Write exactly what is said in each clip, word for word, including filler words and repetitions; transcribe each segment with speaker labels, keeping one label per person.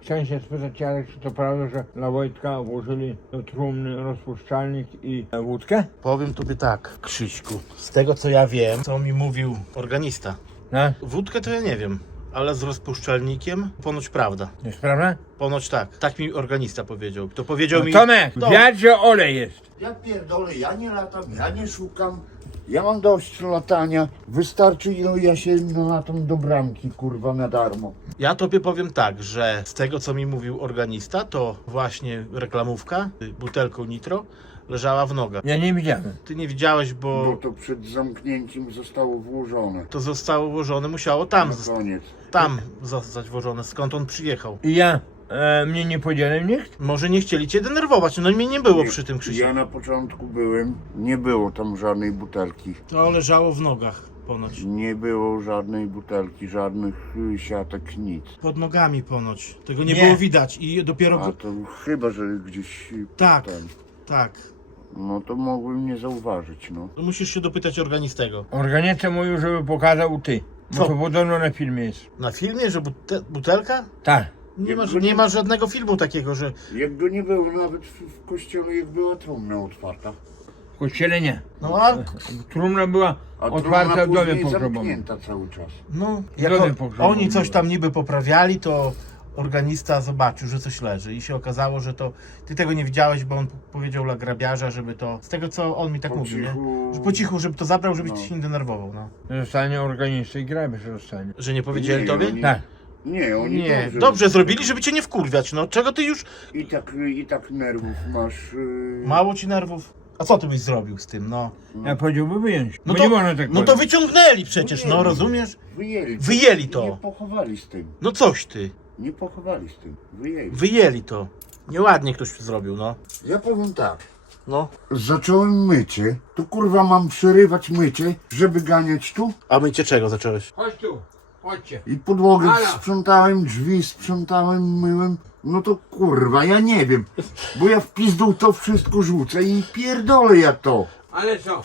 Speaker 1: Chciałem się spytać, Jarek, czy to prawda, że dla Wojtka włożyli do trumny rozpuszczalnik i wódkę?
Speaker 2: Powiem tobie tak, Krzyśku, z tego co ja wiem, co mi mówił organista.
Speaker 1: No,
Speaker 2: Wódkę to ja nie wiem, ale z rozpuszczalnikiem ponoć prawda.
Speaker 1: jest prawda?
Speaker 2: Ponoć tak, tak mi organista powiedział. To powiedział
Speaker 1: No,
Speaker 2: mi...
Speaker 1: Tomek,
Speaker 2: No,
Speaker 1: wiatr, że olej jest.
Speaker 3: Ja pierdolę, ja nie latam, ja nie szukam. Ja mam dość latania. Wystarczy, ile ja się nalatam do bramki, kurwa, na darmo.
Speaker 2: ja tobie powiem tak, że z tego co mi mówił organista, to właśnie reklamówka, y, butelką nitro, leżała w nogach.
Speaker 1: Ja nie widziałem.
Speaker 2: Ty nie widziałeś,
Speaker 3: Bo
Speaker 2: bo
Speaker 3: to przed zamknięciem zostało włożone.
Speaker 2: to zostało włożone, musiało tam,
Speaker 3: Na
Speaker 2: zosta-
Speaker 3: koniec.
Speaker 2: tam zostać włożone, skąd on przyjechał.
Speaker 1: I ja, e, mnie nie podzielił nikt?
Speaker 2: Może nie chcieli cię denerwować, no mnie nie było
Speaker 3: Nie,
Speaker 2: przy tym, Krzysiu.
Speaker 3: Ja na początku byłem, nie było tam żadnej butelki.
Speaker 2: To leżało w nogach ponoć.
Speaker 3: Nie było żadnej butelki, żadnych y, siatek, nic.
Speaker 2: Pod nogami ponoć. Tego nie,
Speaker 1: Nie.
Speaker 2: było widać i dopiero...
Speaker 3: A to chyba, że gdzieś y,
Speaker 2: Tak,
Speaker 3: ten.
Speaker 2: tak.
Speaker 3: No to mogłem nie zauważyć, no.
Speaker 2: To musisz się dopytać organistego.
Speaker 1: Organista mówił, żeby pokazał ty. Bo
Speaker 2: Co?
Speaker 1: to podobno na filmie jest.
Speaker 2: Na filmie, że bute butelka?
Speaker 1: Tak.
Speaker 2: Nie ma,
Speaker 3: Jakby
Speaker 2: nie
Speaker 3: nie-
Speaker 2: ma żadnego filmu takiego, że...
Speaker 3: Jak go nie było nawet w, w kościele, jak była trumna otwarta.
Speaker 1: W kościele nie.
Speaker 2: No a...
Speaker 1: Trumna była
Speaker 3: A
Speaker 1: otwarta w
Speaker 3: trumna
Speaker 1: domie
Speaker 3: później
Speaker 1: pogrzebowym.
Speaker 3: zamknięta cały czas.
Speaker 2: No,
Speaker 1: W
Speaker 2: jak
Speaker 1: domu
Speaker 2: o,
Speaker 1: pogrzebowym
Speaker 2: oni coś
Speaker 1: była.
Speaker 2: tam niby poprawiali, to organista zobaczył, że coś leży i się okazało, że to... Ty tego nie widziałeś, bo on powiedział dla grabiarza, żeby to... Z tego co on mi tak
Speaker 3: Po
Speaker 2: mówił, nie?
Speaker 3: cichu.
Speaker 2: Że po cichu, żeby to zabrał, żebyś
Speaker 3: No.
Speaker 2: ty się nie denerwował, no.
Speaker 1: Zostanie organista i grabisz zostanie.
Speaker 2: Że nie powiedzieli
Speaker 3: Nie,
Speaker 2: tobie?
Speaker 3: oni-
Speaker 1: Tak.
Speaker 3: Nie, oni
Speaker 2: Nie,
Speaker 3: dobrze,
Speaker 2: dobrze zrobili, żeby cię nie wkurwiać, no. Czego ty już...
Speaker 3: I tak, I tak nerwów masz. Yy...
Speaker 2: Mało ci nerwów? A co ty byś zrobił z tym, no?
Speaker 1: Ja powiedziałby wyjąć.
Speaker 2: No
Speaker 1: bo
Speaker 2: to,
Speaker 1: nie można tak
Speaker 2: no to
Speaker 1: powiedzieć.
Speaker 2: wyciągnęli przecież, no
Speaker 3: Wyjęli.
Speaker 2: rozumiesz?
Speaker 3: Wyjęli.
Speaker 2: Wyjęli to.
Speaker 3: Nie pochowali z tym.
Speaker 2: No coś ty,
Speaker 3: Nie pochowali z tym. Wyjęli.
Speaker 2: wyjęli to. Nieładnie ktoś zrobił, no.
Speaker 3: Ja powiem tak.
Speaker 2: No.
Speaker 3: Zacząłem mycie. To kurwa mam przerywać mycie, żeby ganiać tu.
Speaker 2: A mycie czego zacząłeś?
Speaker 1: Chodź tu, chodźcie.
Speaker 3: I podłogę
Speaker 1: Halo.
Speaker 3: sprzątałem, drzwi sprzątałem, myłem. No to kurwa, ja nie wiem. Bo ja w pizdu to wszystko rzucę i pierdolę ja to.
Speaker 1: Ale co?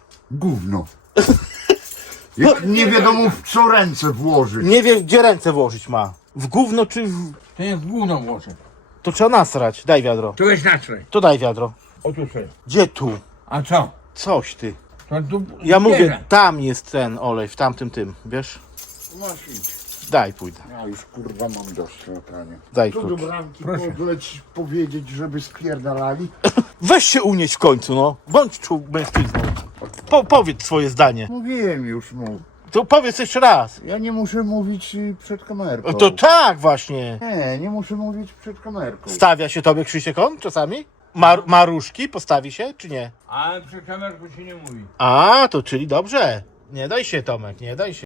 Speaker 3: Gówno. Jak nie wiadomo w co ręce włożyć.
Speaker 2: Nie wie, gdzie ręce włożyć ma. W gówno czy w...
Speaker 1: To jest gówno włożę.
Speaker 2: To trzeba nasrać. Daj wiadro.
Speaker 1: Tu jest naczaj.
Speaker 2: To daj wiadro.
Speaker 1: O tu sobie.
Speaker 2: Gdzie tu?
Speaker 1: A co?
Speaker 2: Coś ty.
Speaker 1: To tu
Speaker 2: Ja mówię,
Speaker 1: bierze.
Speaker 2: tam jest ten olej, w tamtym tym, wiesz?
Speaker 3: Masz iść.
Speaker 2: Daj pójdę.
Speaker 3: Ja już kurwa mam dość latania.
Speaker 2: Daj
Speaker 3: Co do
Speaker 2: klucz.
Speaker 3: bramki
Speaker 1: Proszę.
Speaker 3: podleć, powiedzieć, żeby spierdalali?
Speaker 2: Weź się unieść w końcu, no. Bądź czuł mężczyzną. Po, powiedz swoje zdanie.
Speaker 3: Mówiłem już mu.
Speaker 2: To powiedz jeszcze raz.
Speaker 3: Ja nie muszę mówić y, przed kamerką.
Speaker 2: O, to tak właśnie.
Speaker 3: Nie, nie muszę mówić przed kamerką.
Speaker 2: Stawia się tobie Krzysiek on czasami? Mar maruszki postawi się, czy nie?
Speaker 1: Ale przy kamerku się nie mówi.
Speaker 2: A, to czyli dobrze. Nie daj się, Tomek, nie daj się.